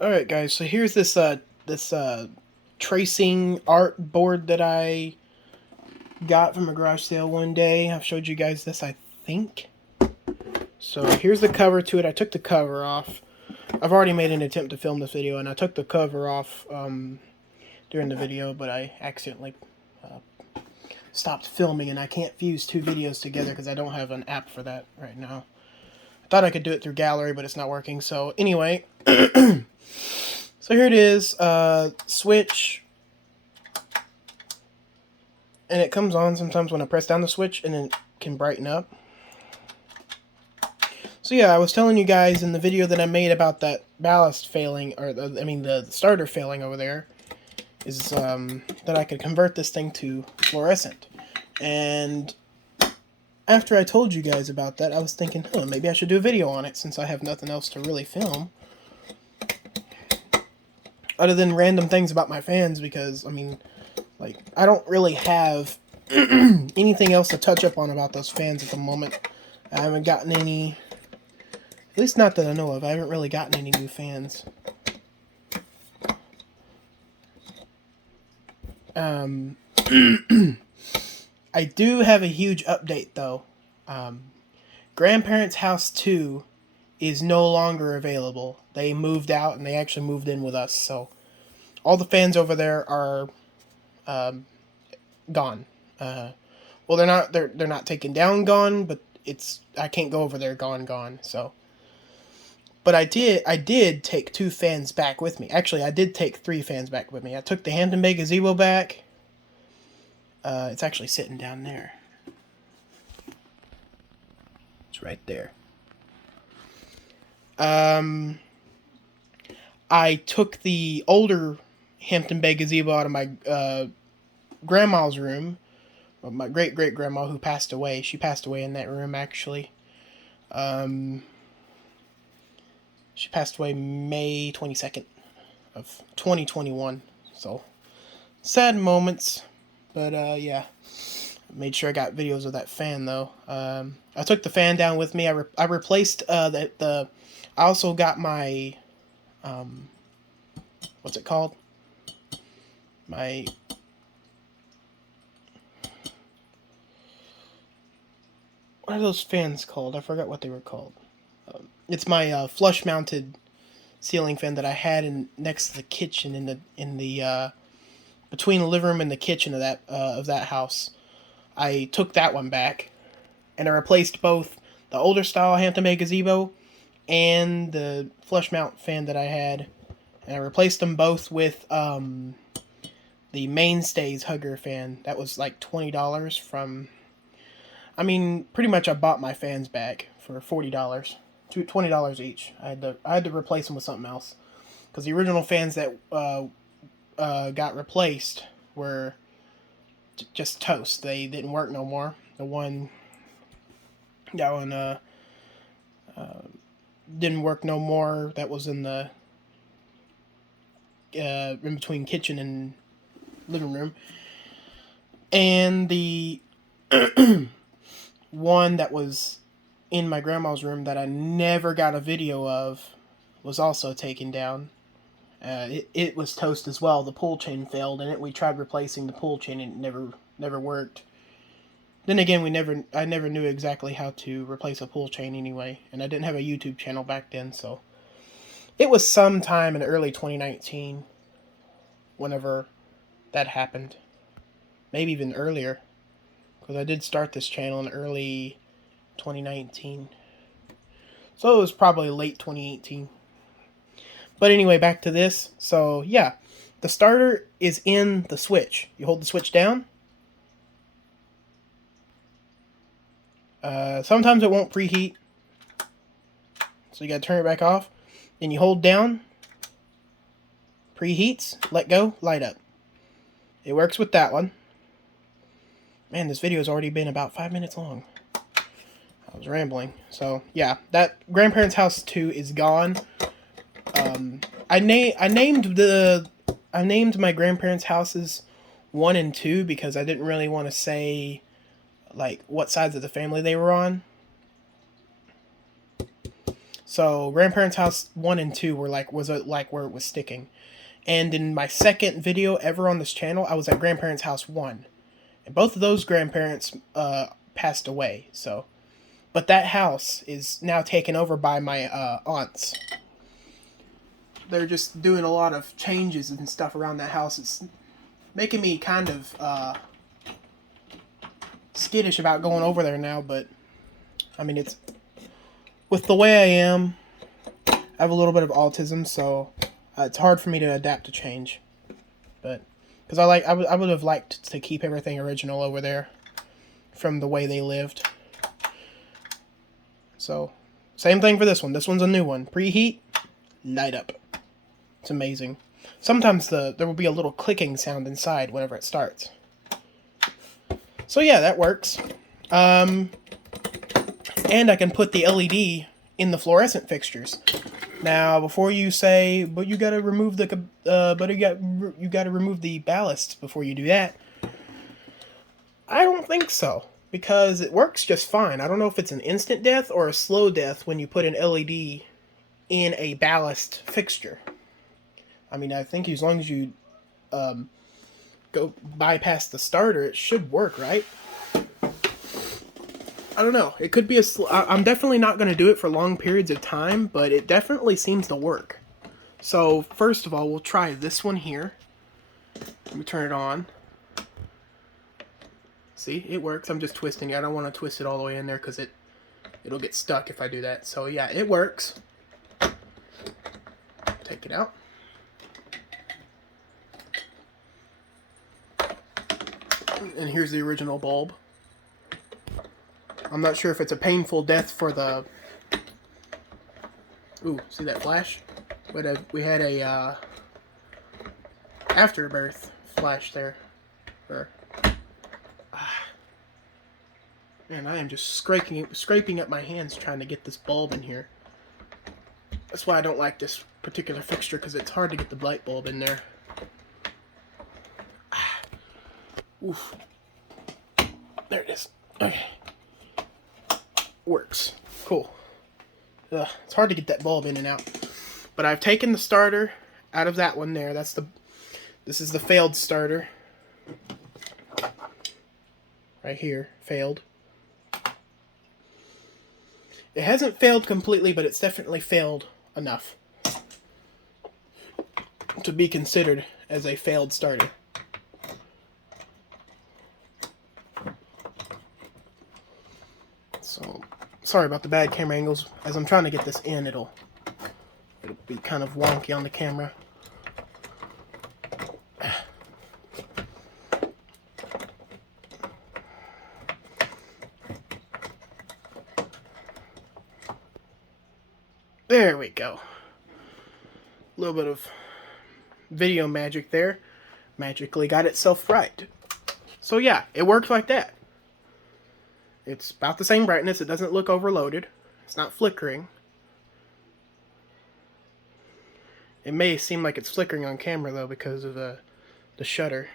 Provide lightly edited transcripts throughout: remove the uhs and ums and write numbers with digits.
Alright guys, so here's this tracing art board that I got from a garage sale one day. I've showed you guys this, I think. So here's the cover to it. I took the cover off. I've already made an attempt to film this video, and I took the cover off during the video, but I accidentally stopped filming, and I can't fuse two videos together because I don't have an app for that right now. I thought I could do it through Gallery, but it's not working. So anyway, so here it is, switch, and it comes on sometimes when I press down the switch, and then it can brighten up. So yeah, I was telling you guys in the video that I made about that ballast failing, or the starter failing over there, is that I could convert this thing to fluorescent. And after I told you guys about that, I was thinking, maybe I should do a video on it since I have nothing else to really film. Other than random things about my fans, because, I don't really have anything else to touch up on about those fans at the moment. I haven't gotten any, at least not that I know of, I haven't really gotten any new fans. I do have a huge update, though. Grandparents' House 2 is no longer available. They moved out, and they actually moved in with us, so all the fans over there are gone. Well, they're not taken down gone, but I can't go over there gone. So, but I did take 2 fans back with me. Actually, I did take 3 fans back with me. I took the Hampton Bay gazebo back. It's actually sitting down there. It's right there. I took the older Hampton Bay gazebo out of my grandma's room. My great-great-grandma who passed away. She passed away in that room, actually. She passed away May 22nd of 2021. So, sad moments. But, yeah. Made sure I got videos of that fan, though. I took the fan down with me. I replaced I also got my, what's it called? My, what are those fans called? I forgot what they were called. It's my flush-mounted ceiling fan that I had next to the kitchen in the between the living room and the kitchen of that house. I took that one back, and I replaced both the older style Hampton Bay gazebo and the flush mount fan that I had, and I replaced them both with the Mainstays Hugger fan. That was like $20 from. Pretty much I bought my fans back for $40, $20 each. I had to replace them with something else, because the original fans that got replaced were just toast. They didn't work no more. That one didn't work no more. That was in the in between kitchen and living room. And the one that was in my grandma's room that I never got a video of was also taken down. It was toast as well. The pull chain failed in it. We tried replacing the pull chain and it never worked. Then again, I never knew exactly how to replace a pull chain anyway, and I didn't have a YouTube channel back then, so it was sometime in early 2019 whenever that happened. Maybe even earlier, because I did start this channel in early 2019. So it was probably late 2018. But anyway, back to this. So, yeah. The starter is in the switch. You hold the switch down. Sometimes it won't preheat. So you gotta turn it back off. Then you hold down. Preheats. Let go. Light up. It works with that one. Man, this video has already been about 5 minutes long. I was rambling. So, yeah. That Grandparents' House 2 is gone. I named my grandparents' houses 1 and 2 because I didn't really want to say like what sides of the family they were on. So grandparents' house 1 and 2 were like where it was sticking. And in my second video ever on this channel, I was at grandparents' house 1. And both of those grandparents passed away. So, but that house is now taken over by my aunts. They're just doing a lot of changes and stuff around that house. It's making me kind of skittish about going over there now, but I mean, it's with the way I am. I have a little bit of autism, so it's hard for me to adapt to change. But because I would have liked to keep everything original over there from the way they lived. So same thing for this one. This one's a new one. Preheat, light up. It's amazing. Sometimes there will be a little clicking sound inside whenever it starts. So yeah, that works. And I can put the LED in the fluorescent fixtures. Now, before you say, but you gotta remove the you gotta remove the ballast before you do that. I don't think so, because it works just fine. I don't know if it's an instant death or a slow death when you put an LED in a ballast fixture. I mean, I think as long as you go bypass the starter, it should work, right? I don't know. It could be I'm definitely not going to do it for long periods of time, but it definitely seems to work. So, first of all, we'll try this one here. Let me turn it on. See, it works. I'm just twisting it. I don't want to twist it all the way in there because it'll get stuck if I do that. So, yeah, it works. Take it out. And here's the original bulb. I'm not sure if it's a painful death for the... Ooh, see that flash? We had a afterbirth flash there. Man, I am just scraping up my hands trying to get this bulb in here. That's why I don't like this particular fixture, because it's hard to get the light bulb in there. Oof. There it is. Okay. Works. Cool. It's hard to get that bulb in and out. But I've taken the starter out of that one there. This is the failed starter. Right here. Failed. It hasn't failed completely, but it's definitely failed enough to be considered as a failed starter. So, sorry about the bad camera angles. As I'm trying to get this in, it'll be kind of wonky on the camera. There we go. A little bit of video magic there. Magically got itself right. So yeah, it works like that. It's about the same brightness. It doesn't look overloaded. It's not flickering. It may seem like it's flickering on camera though because of the shutter.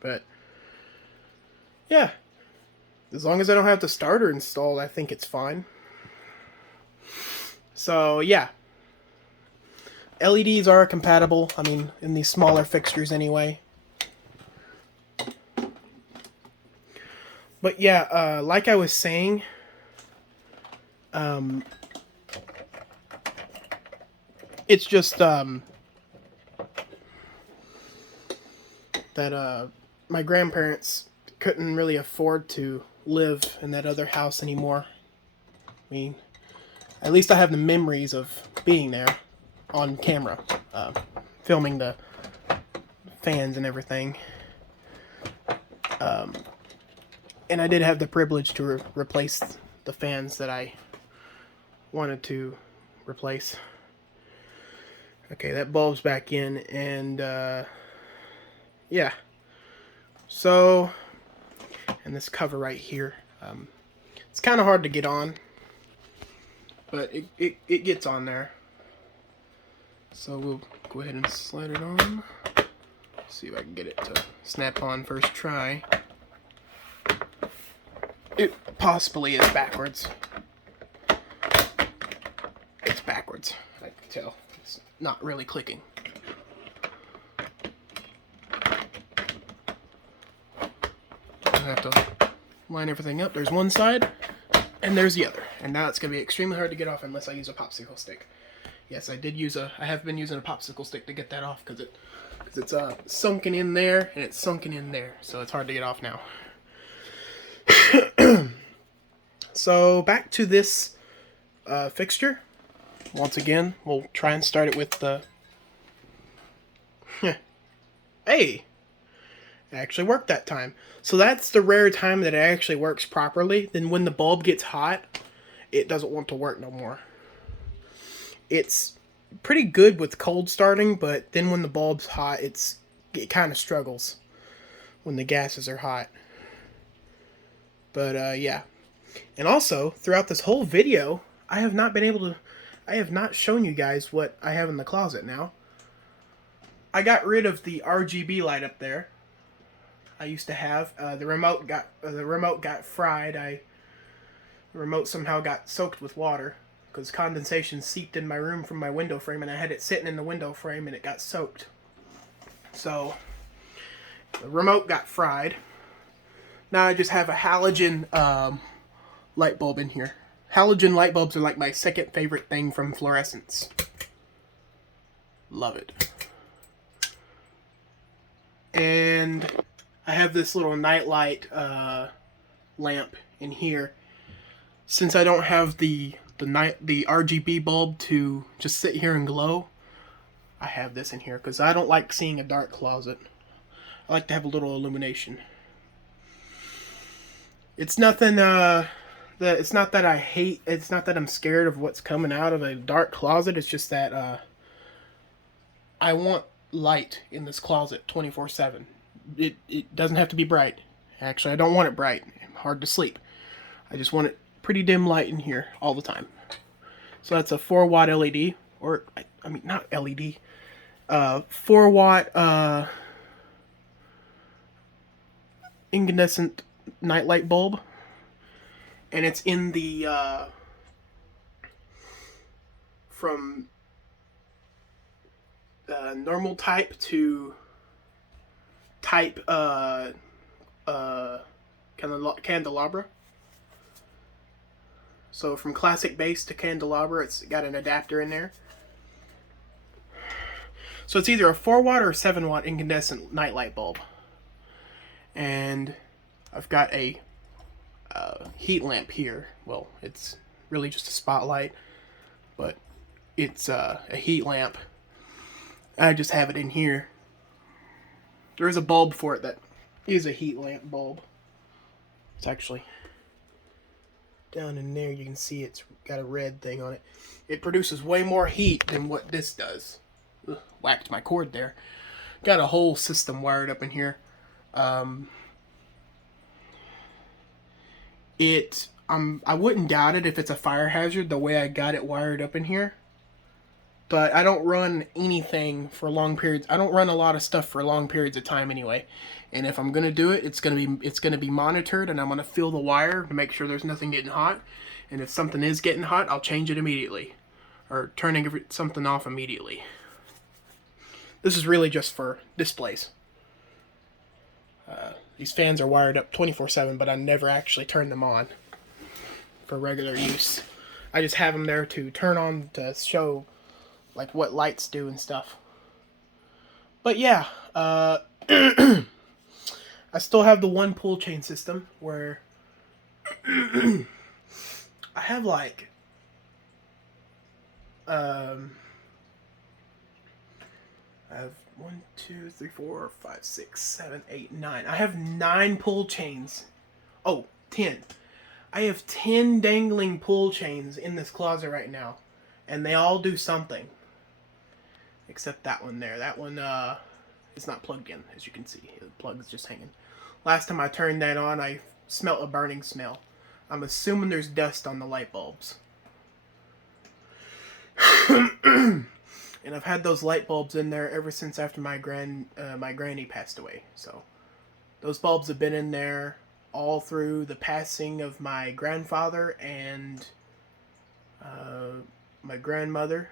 But yeah, as long as I don't have the starter installed, I think it's fine. So yeah, LEDs are compatible, I mean, in these smaller fixtures anyway. But yeah, like I was saying, it's just that my grandparents couldn't really afford to live in that other house anymore. I mean, at least I have the memories of being there on camera, filming the fans and everything. And I did have the privilege to replace the fans that I wanted to replace. Okay, that bulb's back in, and yeah. So, and this cover right here, it's kind of hard to get on, but it gets on there. So we'll go ahead and slide it on. See if I can get it to snap on first try. It possibly is backwards. It's tell. It's not really clicking. I have to line everything up. There's one side, and there's the other. And now it's going to be extremely hard to get off unless I use a popsicle stick. Yes, I have been using a popsicle stick to get that off because it's sunken in there and it's sunken in there, so it's hard to get off now. So back to this fixture. Once again, we'll try and start it with the... Hey! It actually worked that time. So that's the rare time that it actually works properly. Then when the bulb gets hot, it doesn't want to work no more. It's pretty good with cold starting, but then when the bulb's hot, it kind of struggles when the gases are hot. But yeah. And also, throughout this whole video, I have not shown you guys what I have in the closet now. I got rid of the RGB light up there. I used to have the remote got fried. The remote somehow got soaked with water because condensation seeped in my room from my window frame, and I had it sitting in the window frame and it got soaked. So the remote got fried. Now I just have a halogen light bulb in here. Halogen light bulbs are like my second favorite thing from fluorescence. Love it. And I have this little nightlight lamp in here. Since I don't have the RGB bulb to just sit here and glow, I have this in here because I don't like seeing a dark closet. I like to have a little illumination. It's nothing it's not that I'm scared of what's coming out of a dark closet. It's just that I want light in this closet 24/7. It doesn't have to be bright. Actually, I don't want it bright. Hard to sleep. I just want it pretty dim light in here all the time. So that's a 4-watt LED, or I mean not LED. 4-watt incandescent nightlight bulb, and it's in the from normal type to type candelabra. So from classic base to candelabra, it's got an adapter in there. So it's either a 4-watt or a 7-watt incandescent nightlight bulb. And I've got a heat lamp here. Well, it's really just a spotlight, but it's a heat lamp. I just have it in here. There is a bulb for it that is a heat lamp bulb. It's actually down in there. You can see it's got a red thing on it. It produces way more heat than what this does. Ugh, whacked my cord there. Got a whole system wired up in here. I wouldn't doubt it if it's a fire hazard the way I got it wired up in here. But I don't run anything for long periods. I don't run a lot of stuff for long periods of time anyway. And if I'm gonna do it, it's gonna be monitored, and I'm gonna feel the wire to make sure there's nothing getting hot. And if something is getting hot, I'll change it immediately, or turning something off immediately. This is really just for displays. These fans are wired up 24/7, but I never actually turn them on for regular use. I just have them there to turn on to show like what lights do and stuff. But yeah, I still have the one pull chain system where I have like I have 1, 2, 3, 4, 5, 6, 7, 8, 9. I have 9 pull chains. Oh, 10. I have 10 dangling pull chains in this closet right now, and they all do something. Except that one there. That one is not plugged in, as you can see. The plug is just hanging. Last time I turned that on, I smelt a burning smell. I'm assuming there's dust on the light bulbs. And I've had those light bulbs in there ever since after my granny passed away. So those bulbs have been in there all through the passing of my grandfather and my grandmother.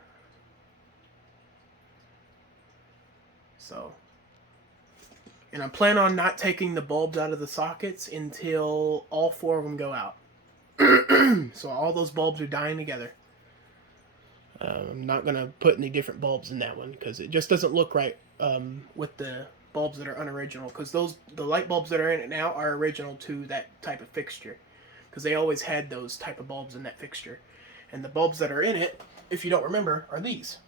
So, and I plan on not taking the bulbs out of the sockets until all 4 of them go out. So all those bulbs are dying together. I'm not going to put any different bulbs in that one because it just doesn't look right with the bulbs that are unoriginal. Because the light bulbs that are in it now are original to that type of fixture. Because they always had those type of bulbs in that fixture. And the bulbs that are in it, if you don't remember, are these.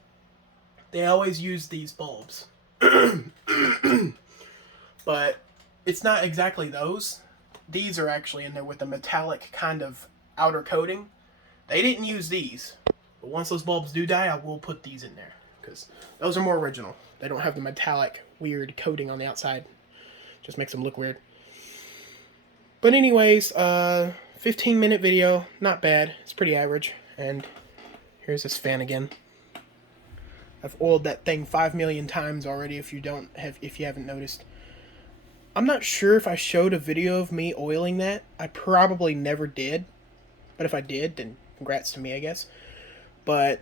They always use these bulbs. But it's not exactly those. These are actually in there with a metallic kind of outer coating. They didn't use these. But once those bulbs do die, I will put these in there. Because those are more original. They don't have the metallic, weird coating on the outside. Just makes them look weird. But anyways, 15-minute video. Not bad. It's pretty average. And here's this fan again. I've oiled that thing 5 million times already if you haven't noticed. I'm not sure if I showed a video of me oiling that. I probably never did. But if I did, then congrats to me, I guess. But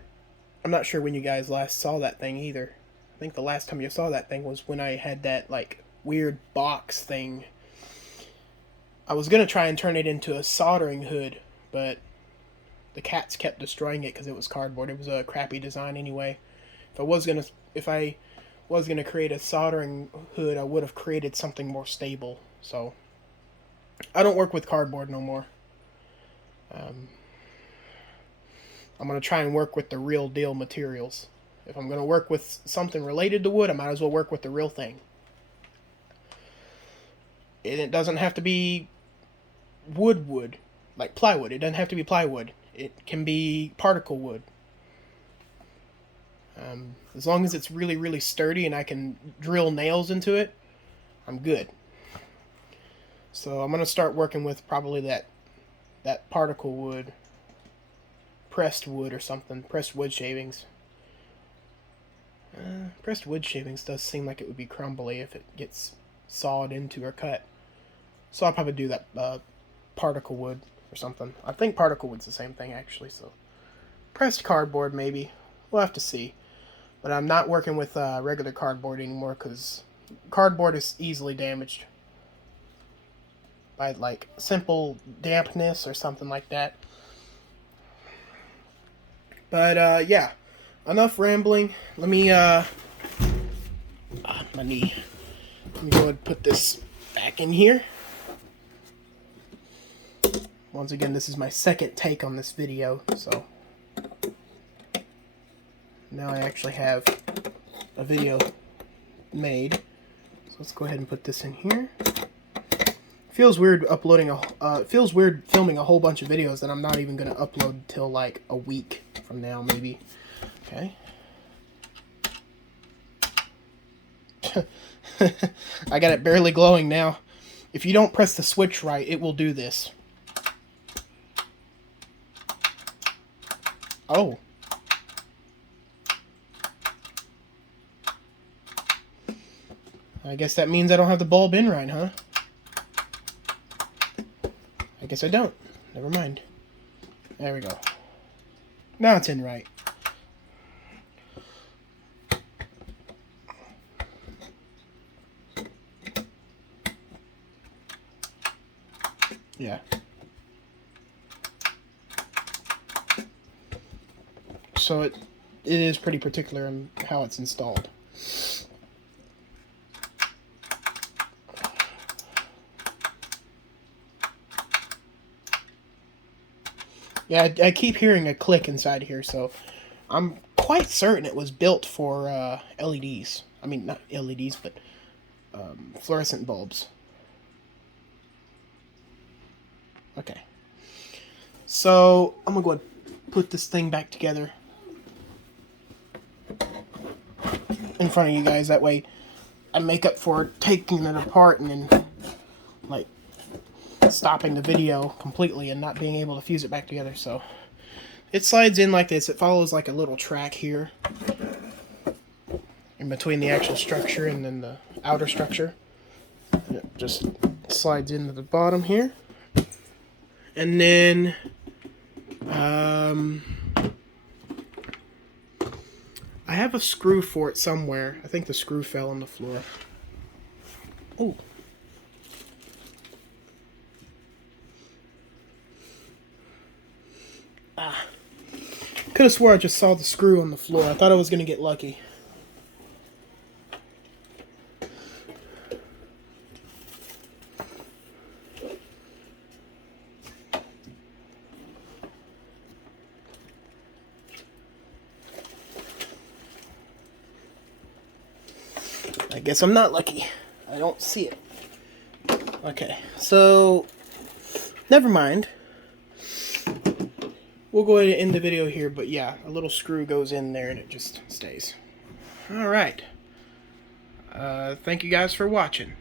I'm not sure when you guys last saw that thing either. I think the last time you saw that thing was when I had that, like, weird box thing. I was going to try and turn it into a soldering hood, but the cats kept destroying it because it was cardboard. It was a crappy design anyway. If I was going to create a soldering hood, I would have created something more stable. So I don't work with cardboard no more. I'm going to try and work with the real deal materials. If I'm going to work with something related to wood, I might as well work with the real thing. And it doesn't have to be wood, like plywood. It doesn't have to be plywood. It can be particle wood. As long as it's really, really sturdy and I can drill nails into it, I'm good. So I'm going to start working with probably that particle wood, pressed wood or something, pressed wood shavings. Pressed wood shavings does seem like it would be crumbly if it gets sawed into or cut. So I'll probably do that particle wood or something. I think particle wood's the same thing actually, so pressed cardboard maybe. We'll have to see. But I'm not working with regular cardboard anymore because cardboard is easily damaged by like simple dampness or something like that. But yeah, enough rambling. Let me my knee. Let me go ahead and put this back in here. Once again, this is my second take on this video, so now I actually have a video made. So let's go ahead and put this in here. Feels weird feels weird filming a whole bunch of videos that I'm not even going to upload till like a week from now, maybe. Okay. I got it barely glowing now. If you don't press the switch right, it will do this. Oh. I guess that means I don't have the bulb in right, huh? I guess I don't. Never mind. There we go. Now it's in right. Yeah. So it is pretty particular on how it's installed. Yeah, I keep hearing a click inside here, so I'm quite certain it was built for LEDs. I mean, not LEDs, but fluorescent bulbs. Okay. So, I'm going to go ahead and put this thing back together in front of you guys. That way I make up for taking it apart and then, like, stopping the video completely and not being able to fuse it back together. So it slides in like this. It follows like a little track here in between the actual structure and then the outer structure. And it just slides into the bottom here. And then I have a screw for it somewhere. I think the screw fell on the floor. Oh. Ah. Could have swore I just saw the screw on the floor. I thought I was going to get lucky. I guess I'm not lucky. I don't see it. Okay, so never mind. We'll go ahead and end the video here, but yeah, a little screw goes in there and it just stays. Alright. Thank you guys for watching.